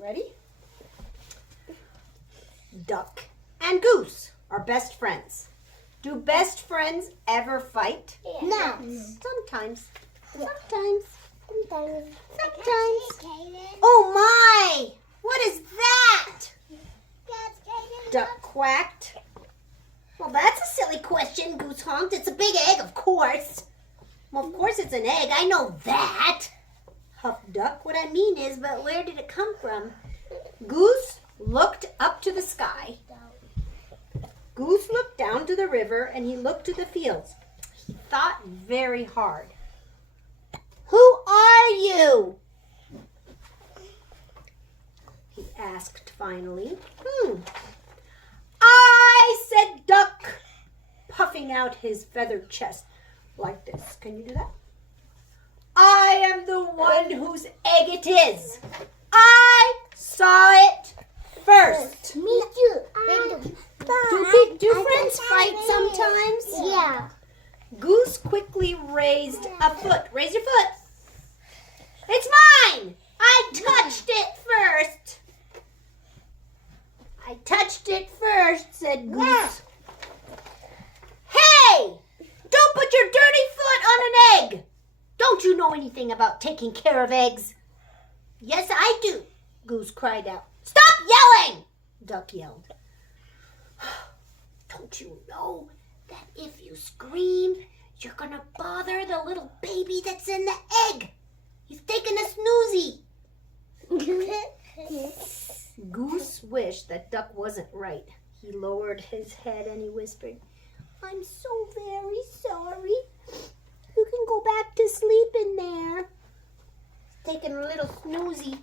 ready? Duck and Goose are best friends. Do best friends ever fight? No. Sometimes. Sometimes. Oh my! What is that? Duck quacked. Well, that's a silly question, Goose honked. It's a big egg, of course. Well, of course it's an egg. I know that. Huffed Duck. What I mean is, but where did it come from? Goose looked up to the sky. Goose looked down to the river, and he looked to the fields. He thought very hard. Who are you? He asked finally. I, said Duck, puffing out his feathered chest like this. Can you do that? I am the one whose egg it is. I saw it first. Me too. Do friends fight sometimes? Yeah. Goose quickly raised a foot. Raise your foot. It's mine. I touched it first. I touched it first, said Goose. Hey! Don't put your dirty foot on an egg. Don't you know anything about taking care of eggs? Yes, I do, Goose cried out. Stop yelling, Duck yelled. Don't you know that if you scream, you're going to bother the little baby that's in the egg? He's taking a snoozy. Goose wished that Duck wasn't right. He lowered his head and he whispered, I'm so very sorry. You can go back to sleep in there. He's taking a little snoozy.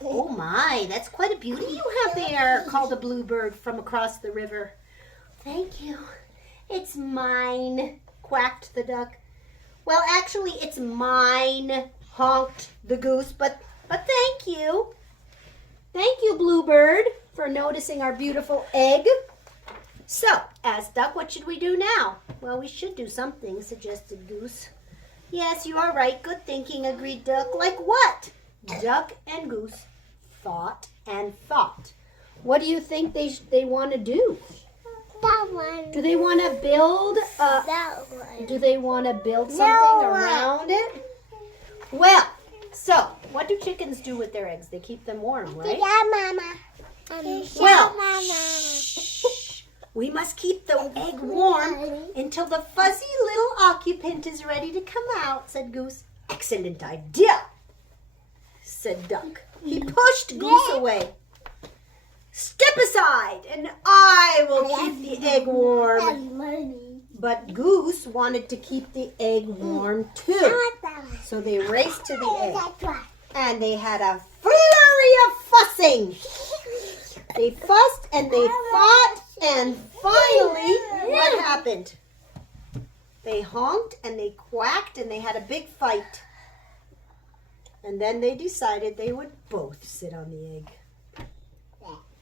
Oh my, that's quite a beauty you have there, called a bluebird from across the river. Thank you. It's mine, quacked the duck. Well, actually, it's mine, honked the goose, but thank you. Thank you, bluebird, for noticing our beautiful egg. So, asked Duck, what should we do now? Well, we should do something, suggested Goose. Yes, you are right. Good thinking, agreed Duck. Like what? Duck and Goose thought and thought. What do you think they want to do? That one. Do they want to build That one. Do they want to build something around it? Well, so what do chickens do with their eggs? They keep them warm, right? Yeah, Mama. Well, Mama. shh. We must keep the egg warm until the fuzzy little occupant is ready to come out, said Goose. Excellent idea, said Duck. He pushed Goose away. Step aside, and I will keep the egg warm. But Goose wanted to keep the egg warm too. So they raced to the egg. And they had a flurry of fussing. They fussed and they fought, and finally, what happened? They honked and they quacked and they had a big fight. And then they decided they would both sit on the egg.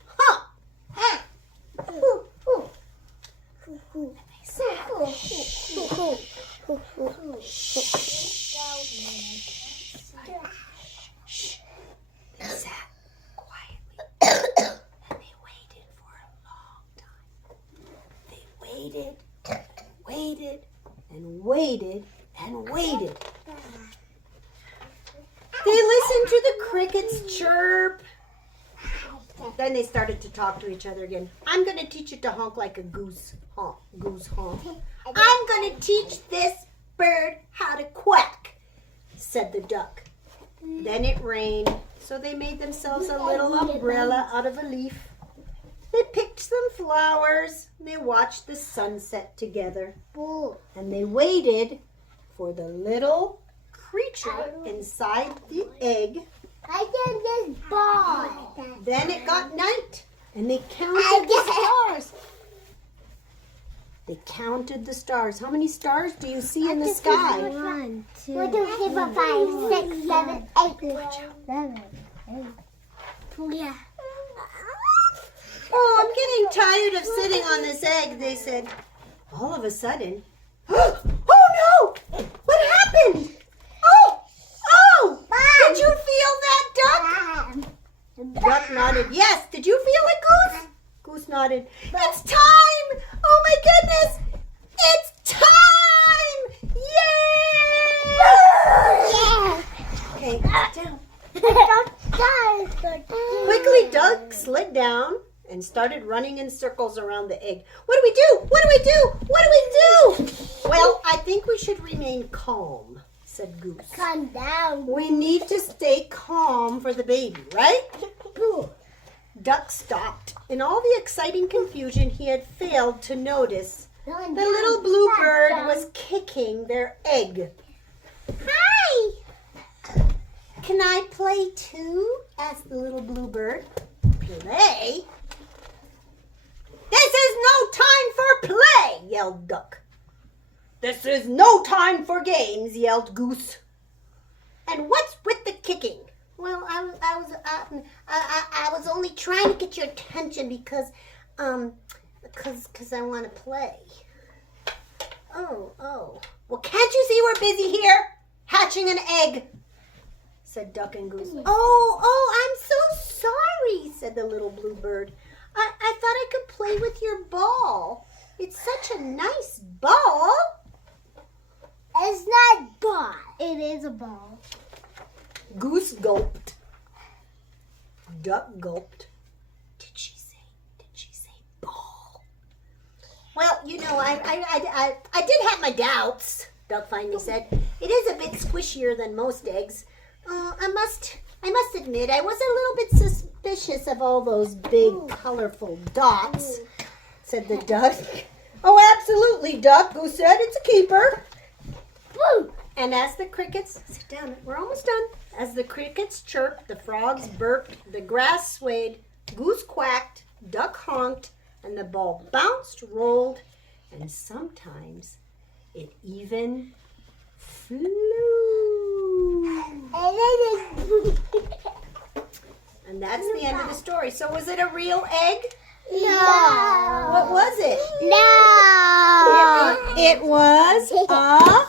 Huh! They sat quietly and they waited for a long time. They waited, waited, and waited, and waited. They listened to the crickets chirp. Then they started to talk to each other again. I'm going to teach it to honk like a goose honk. Goose honk. I'm going to teach this bird how to quack, said the duck. Then it rained, so they made themselves a little umbrella out of a leaf. They picked some flowers. They watched the sunset together. And they waited for the little creature inside the egg. I did this ball. Then it got night, and they counted the stars. They counted the stars. How many stars do you see in the sky? 1, 2, 3, 4, 5, 6, 7, 8. Yeah. Oh, I'm getting tired of sitting on this egg, they said. All of a sudden, oh no! What happened? Oh! Did you feel that, Duck? Duck nodded. Yes. Did you feel it, Goose? Goose nodded. It's time! Oh my goodness! It's time! Yay! Okay, sit down. Quickly, Duck slid down and started running in circles around the egg. What do we do? What do we do? What do we do? Well, I think we should remain calm, said Goose. Calm down. We need to stay calm for the baby, right? Duck stopped. In all the exciting confusion, he had failed to notice the little bluebird was kicking their egg. Hi. Can I play too? Asked the little bluebird. Play? This is no time for play, yelled Duck. This is no time for games, yelled Goose. And what's with the kicking? Well, I was only trying to get your attention because I want to play. Oh. Well, can't you see we're busy here hatching an egg? Said Duck and Goose. Oh, I'm so sorry, said the little bluebird. I thought I could play with your ball. It's such a nice ball. It's not ball. It is a ball. Goose gulped. Duck gulped. Did she say ball? Well, you know, I did have my doubts, Duck finally said. It is a bit squishier than most eggs. I must admit, I was a little bit suspicious of all those big, colorful dots, said the duck. Oh, absolutely, Duck, Goose said. It's a keeper. Woo! And as the crickets, sit down, we're almost done. As the crickets chirped, the frogs burped, the grass swayed, Goose quacked, Duck honked, and the ball bounced, rolled, and sometimes it even flew. And that's the end of the story. So was it a real egg? No. What was it? No. It was a ball.